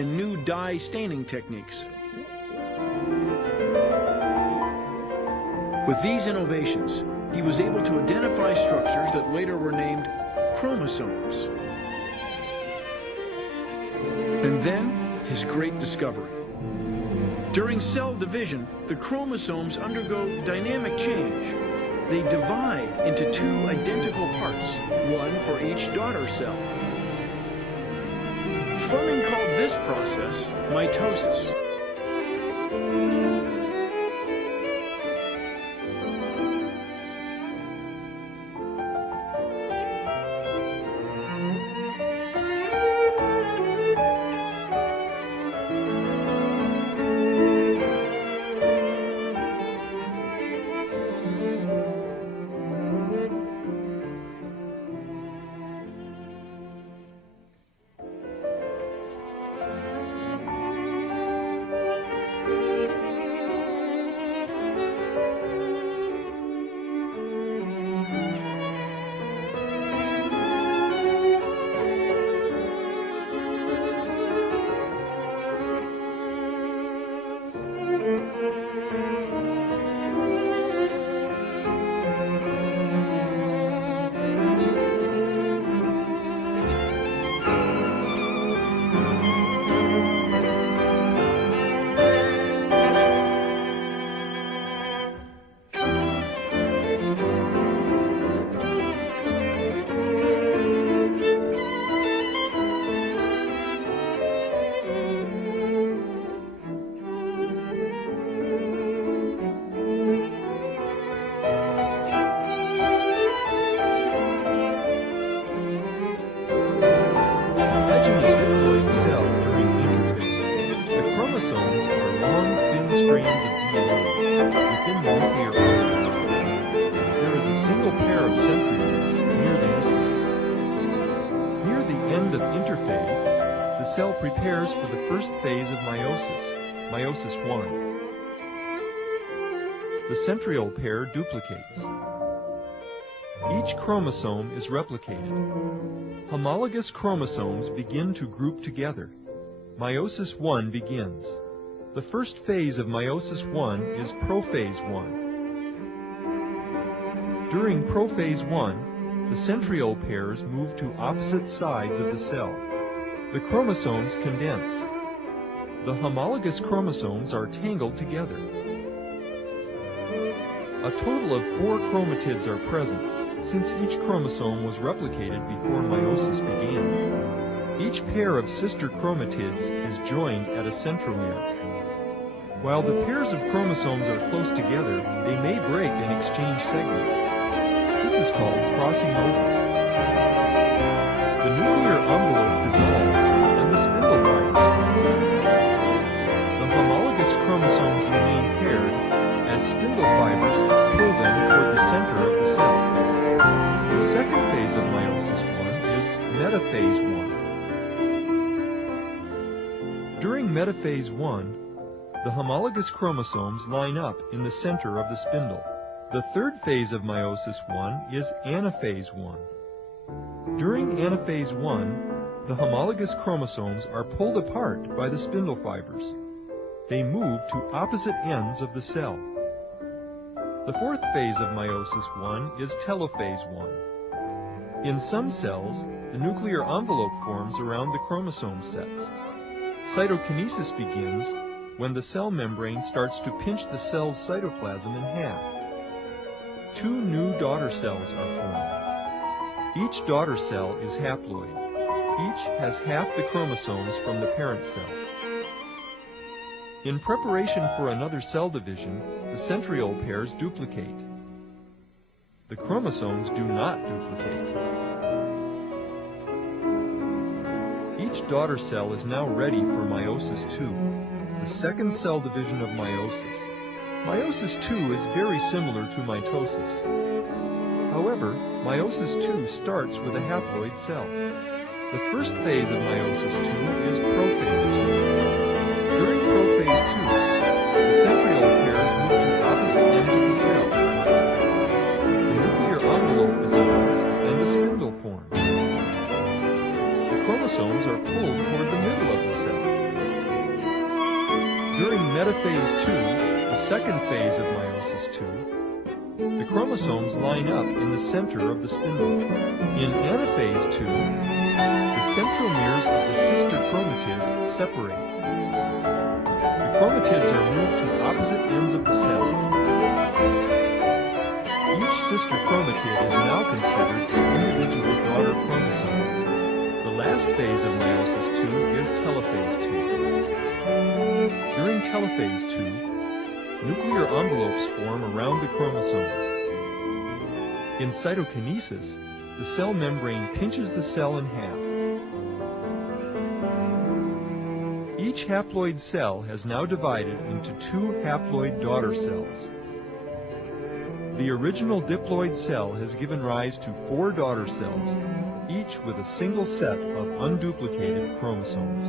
and new dye staining techniques. With these innovations, he was able to identify structures that later were named chromosomes. And then, his great discovery. During cell division, the chromosomes undergo dynamic change. They divide into two identical parts, one for each daughter cell. Fleming called this process mitosis. The cell prepares for the first phase of meiosis, meiosis 1. The centriole pair duplicates. Each chromosome is replicated. Homologous chromosomes begin to group together. Meiosis 1 begins. The first phase of meiosis 1 is prophase 1. During prophase 1, the centriole pairs move to opposite sides of the cell. The chromosomes condense. The homologous chromosomes are tangled together. A total of 4 chromatids are present, since each chromosome was replicated before meiosis began. Each pair of sister chromatids is joined at a centromere. While the pairs of chromosomes are close together, they may break and exchange segments. This is called crossing over. The nuclear envelope dissolves and the spindle fibers form. The homologous chromosomes remain paired as spindle fibers pull them toward the center of the cell. The second phase of meiosis 1 is metaphase 1. During metaphase 1, the homologous chromosomes line up in the center of the spindle. The third phase of meiosis 1 is anaphase 1. During anaphase 1, the homologous chromosomes are pulled apart by the spindle fibers. They move to opposite ends of the cell. The fourth phase of meiosis 1 is telophase 1. In some cells, the nuclear envelope forms around the chromosome sets. Cytokinesis begins when the cell membrane starts to pinch the cell's cytoplasm in half. 2 new daughter cells are formed. Each daughter cell is haploid. Each has half the chromosomes from the parent cell. In preparation for another cell division, the centriole pairs duplicate. The chromosomes do not duplicate. Each daughter cell is now ready for meiosis 2, the second cell division of meiosis. Meiosis 2 is very similar to mitosis. However, meiosis 2 starts with a haploid cell. The first phase of meiosis 2 is prophase 2. During prophase 2, the centriole pairs move to opposite ends of the cell. The nuclear envelope dissolves and the spindle forms. The chromosomes are pulled toward the middle of the cell. telophase 2, the second phase of meiosis 2, the chromosomes line up in the center of the spindle. In anaphase 2, the centromeres of the sister chromatids separate. The chromatids are moved to opposite ends of the cell. Each sister chromatid is now considered an individual daughter chromosome. The last phase of meiosis 2 is telophase 2. During telophase 2, nuclear envelopes form around the chromosomes. In cytokinesis, the cell membrane pinches the cell in half. Each haploid cell has now divided into 2 haploid daughter cells. The original diploid cell has given rise to 4 daughter cells, each with a single set of unduplicated chromosomes.